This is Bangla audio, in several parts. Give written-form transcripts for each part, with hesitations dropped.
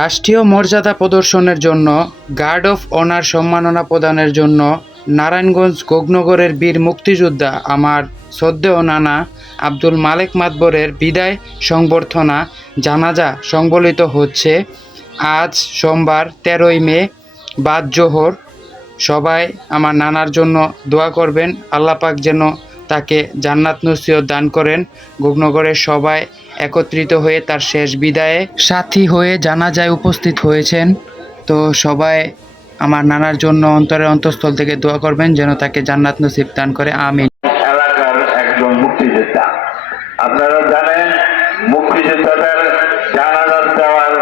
রাষ্ট্রীয় মর্যাদা প্রদর্শনের জন্য গার্ড অফ অনার সম্মাননা প্রদানের জন্য নারায়ণগঞ্জ গোগনগরের বীর মুক্তিযোদ্ধা আমার শ্রদ্ধেয় নানা আব্দুল মালেক মাতবরের বিদায় সংবর্ধনা জানাজা সংবলিত হচ্ছে আজ সোমবার 13ই মে বাদ জোহর। সবাই আমার নানার জন্য দোয়া করবেন, আল্লাহ পাক যেন তাকে জান্নাত নসিহত দান করেন। গোগনগরের সবাই একত্রিত হয়ে তার শেষ বিদায়ে সাথী হয়ে জানাজায় উপস্থিত হয়েছেন। তো সবাই আমার নানার জন্য অন্তরের অন্তঃস্থল থেকে দোয়া করবেন যেন তাকে জান্নাত নসিব দান করে, আমিন। এলাকার একজন মুক্তিযোদ্ধা, আপনারা জানেন মুক্তিযোদ্ধাদের জানাজা দেওয়ার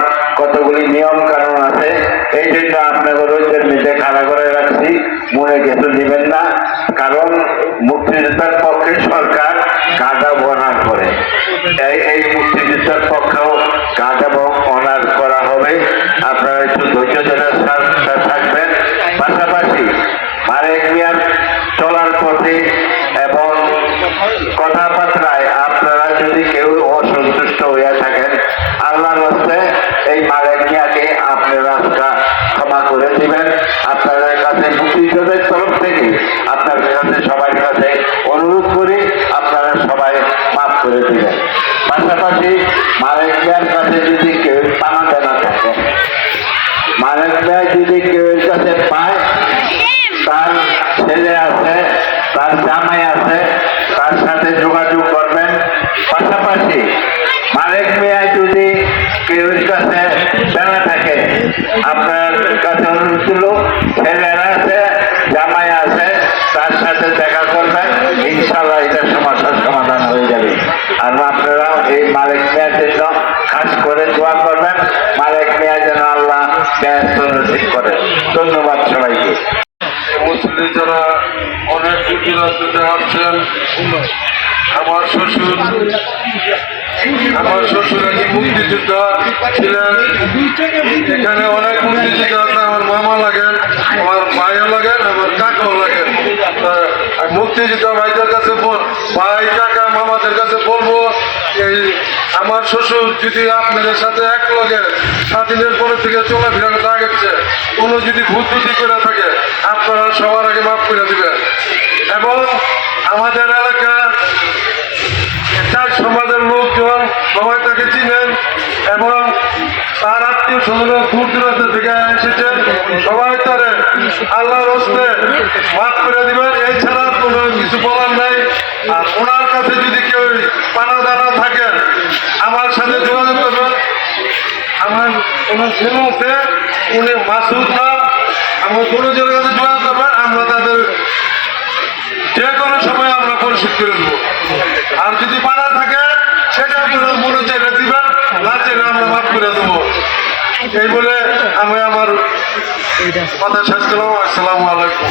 কতগুলি নিয়ম কানুন আছে। এই জন্য আপনাকে রোজের নিচে খাড়া করে রাখছি, মনে কিছু নেবেন না, কারণ মুক্তিযোদ্ধার পক্ষে সরকার গাঁজা অনার করে, এই মুক্তিযোদ্ধার পক্ষেও গাঁজা অনার করা হবে। আপনারা একটু ধৈর্য ধরে থাকবেন। পাশাপাশি মালেক মিয়ার চলার পথে এবং কথাবার্তায় আপনারা যদি কেউ অসন্তুষ্ট হইয়া থাকেন, আল্লাহর হস্তে এই মালেক মিয়াকে আপনারা ক্ষমা করে দিবেন। আপনাদের কাছে মুক্তিযোদ্ধাদের তরফ থেকে আপনাদের কাছে সবার কাছে অনুরোধ করি, আপনারা সবাই মাফ করে দিবেন। পাশাপাশি মালেক মিয়ার কাছে যদি কেউ পানা দেনা থাকে, মালেক মিয়া যদি কেউ কাছে পায়, তার ছেলে আছে, তার জামাই আছে, তার সাথে যোগাযোগ করবেন। পাশাপাশি মালেক মিয়া যদি কেউ কাছে জানা থাকে, আপনার কাছে অনুরোধ ছিল, ছেলেরা আছে, জামাই আছে, তার সাথে দেখা করবেন, ইনশাল্লাহ এটা সমস্যার সমাধান হয়ে যাবে। আর আপনারা এই মালেক মিয়ার জন্য খাস করে দোয়া করবেন, মালেক মিয়া যেন আল্লাহ ব্যস্ত নসিব করেন। ধন্যবাদ সবাইকে। মুসলিম যারা অনেক দূর আসছেন, আমার শ্বশুর একজন মুক্তিযোদ্ধা ছিলেন। এখানে অনেক মুক্তিযোদ্ধা আছে, আমার মামা লাগেন, আমার ভাইও লাগেন, আমার কাকাও লাগেন। মুক্তিযোদ্ধা ভাইদের কাছে, ভাই কাকা মামাদের কাছে বলবো, এই আমার শ্বশুর যদি আপনাদের সাথে এক লগে স্বাধীনের পরে থেকে চলাফেরা লাগছে, কোনো যদি ভুল ত্রুটি করে থাকে, আপনারা সবার আগে মাফ করে দিবেন। এবং আমাদের এলাকা চার সমাজের লোকজন সবাই তাকে চিনেন এবং তার আত্মীয় স্বজন দূর দূরান্ত থেকে এসেছেন, সবাই তারে আল্লাহর হস্তে মাফ করে দিবেন। এছাড়া কোনো কিছু বলার নাই। আর ওনার কাছে যদি কেউ পানা দানা থাকেন, আমার সাথে যোগাযোগ করবেন। আমার কোনো ছেলে আছে, উনি মাসুদ নাম, আমার কোনো জনের কাছে যোগাযোগ করবেন, আমরা তাদের যে কোনো সময় আমরা পরিশোধ করে দেবো। আর যদি পানা থাকে সেটা আপনারা মনে চাইলে দিবেন, না চাইলে আমরা মাফ করে দেবো। এই বলে আমি আমার কথা শেষ করলাম। আসসালামু আলাইকুম।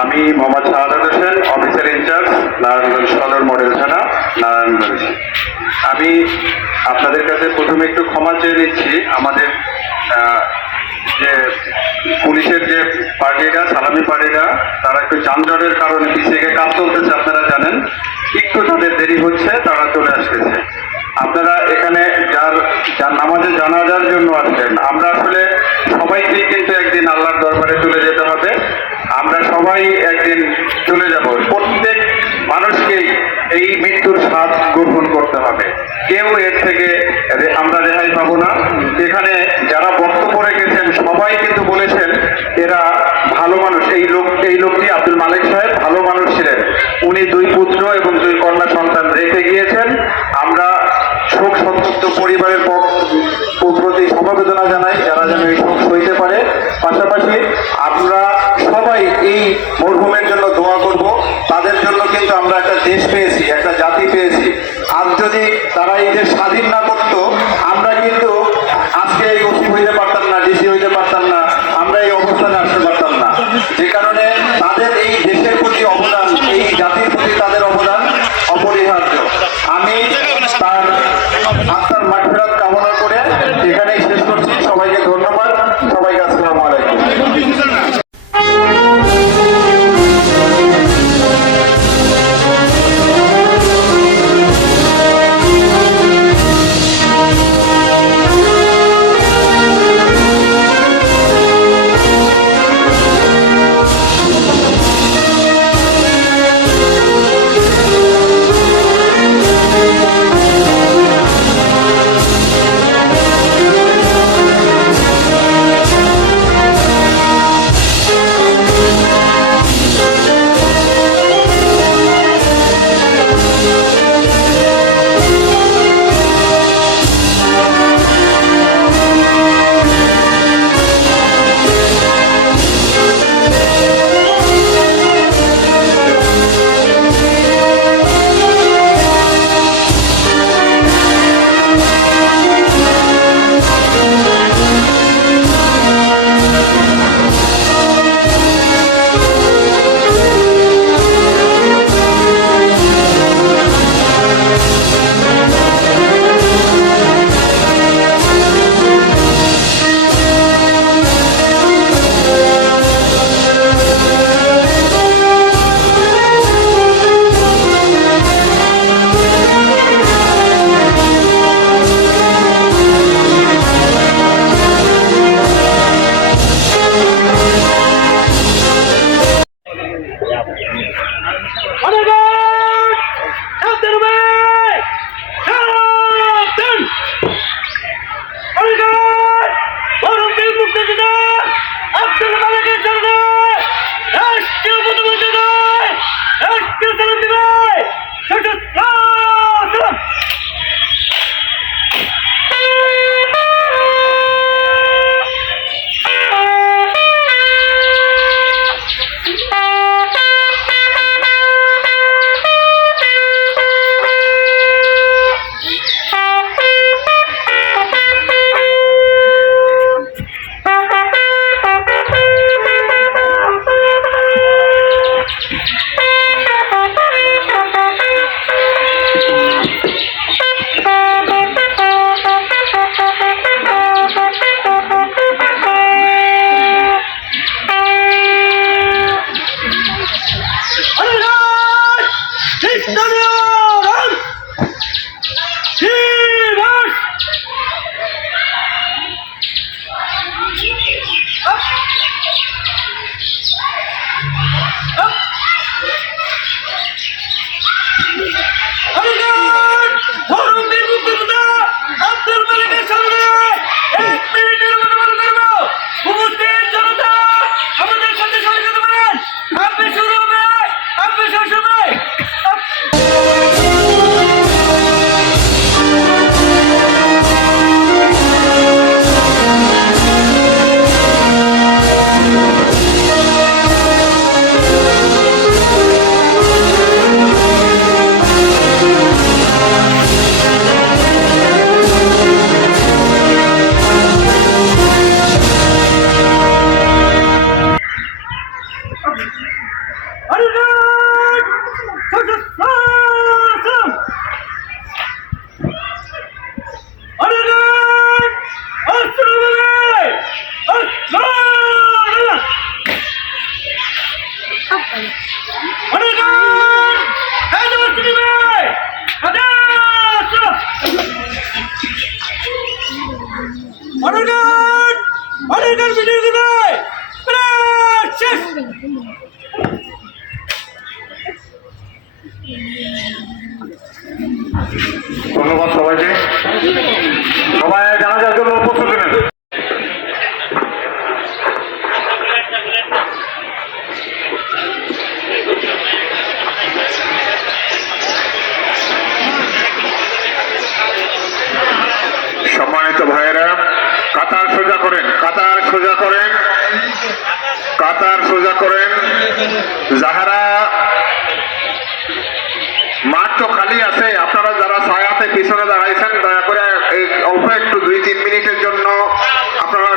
আমি মোহাম্মদ শাহাদাত হোসেন, অফিসার ইনচার্জ, নারায়ণগঞ্জ সদর মডেল থানা, নারায়ণগঞ্জ। আমি আপনাদের কাছে প্রথমে একটু ক্ষমা চেয়ে নিচ্ছি। আমাদের যে পুলিশের যে পার্টিরা, সালামি পার্টিরা, তারা একটু যানজটের কারণে পিছিয়ে কাজ চলতেছে, আপনারা জানেন। একটু তাদের দেরি হচ্ছে, তারা চলে আসতেছে। আপনারা এখানে যার নামাজে জানাজার জন্য আসছেন, আমরা আসলে সবাইকেই কিন্তু একদিন আল্লাহর দরবারে চলে যেতে হবে। আমরা সবাই একদিন চলে যাব। প্রত্যেক মানুষকেই এই মৃত্যুর স্বাদ গ্রহণ করতে হবে। কেউ এর থেকে আমরা রেহাই পাবো না। এখানে যারা বক্তব্য রেখেছেন সবাই কিন্তু বলেছেন এরা ভালো মানুষ। এই লোকটি আব্দুল মালেক সাহেব ভালো মানুষ ছিলেন। উনি 2 পুত্র এবং 2 কন্যা সন্তান রেখে গিয়েছেন। আমরা শোক সন্তপ্ত পরিবারের প্রতি সমবেদনা জানাই, যারা যেন এই শোক সইতে পারে। পাশাপাশি আমরা সবাই এই মরহুমের জন্য দোয়া করব। তাদের জন্য কিন্তু আমরা একটা দেশ পেয়েছি, একটা জাতি পেয়েছি। আজ যদি তারা এই দেশ স্বাধীন না করতো, আমরা কিন্তু আজকে এই ওসি হইতে পারতাম না, ডিসি হইতে পারতাম না, আমরা এই অবস্থানে আসতে পারতাম না। যে কারণে তাদের এই দেশের প্রতি অবদান, এই জাতির প্রতি তাদের অবদান অপরিহার্য। আমি তার আত্মার মাগফিরাত কামনা করে এখানেই শেষ করছি। সবাইকে ধন্যবাদ। সবাইকে আসসালামু আলাইকুম। ধন্যবাদ সবাইকে। সবাই জানাজার জন্য প্রস্তুতি নেন। সম্মানিত ভাইয়েরা, কাতার সোজা করেন, কাতার সোজা করেন, কাতার সোজা করেন। যাহারা মাঠ তো খালি আছে, আপনারা যারা ছায়াতে পিছনে দাঁড়াইছেন দয়া করে এই অল্প একটু 2-3 মিনিটের জন্য আপনারা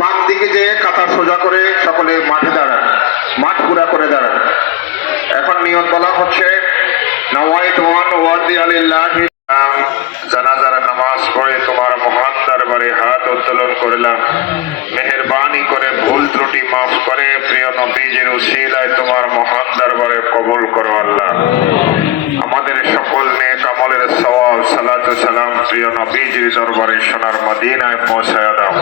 বাম দিকে যেয়ে কাতার সোজা করে সকলে মাঠে দাঁড়ান, মাঠ পুরা করে দাঁড়ান। এখন নিয়ত বলা হচ্ছে নাওয়াইতু আন উওয়াদ্দিআ লিল্লাহি। জানাজার নামাজ পড়ে তোমার মহান দরবারে হাত উত্তোলন করলাম, মেহেরবানি করে ভুল ত্রুটি মাফ করে প্রিয় নবীজির উসিলায় তোমার মহান দরবারে কবুল করো আল্লাহ। আমাদের সকল নেক আমলের সওয়াব সালাত ও সালাম প্রিয় নবীজির দরবারে সোনার মদিনায় পৌঁছায়া দাও।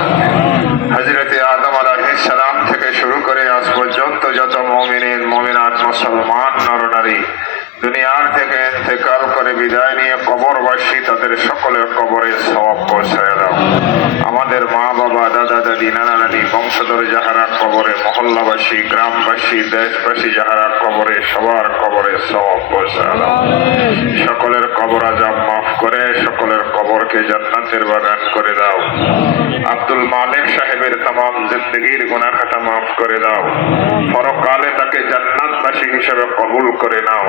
হযরতে আদম আলাইহিস সালাম থেকে শুরু করে আজ পর্যন্ত যত মুমিন মুমিনাত মুসলমান নরনারী দুনিয়ার থেকে ইন্তেকাল করে বিদায় নিয়ে কবরবাসী তাদের সকলের কবরে সওয়াব পৌঁছায় দাও। আমাদের মা বাবা দাদা দাদি নানা নানি বংশধর যাহারা কবরে, মহল্লাবাসী গ্রামবাসী দেশবাসী যাহারা কবরে, সবার কবরে সওয়াব পৌঁছায় দাও। সকলের কবর আযাব মাফ করে সকলের কবরকে জান্নাতের বাগান করে দাও। আব্দুল মালিক সাহেবের तमाम জিন্দেগীর গুনাহ খাতা মাফ করে দাও। পরকালে তাকে জান্নাতবাসী হিসেবে কবুল করে নাও।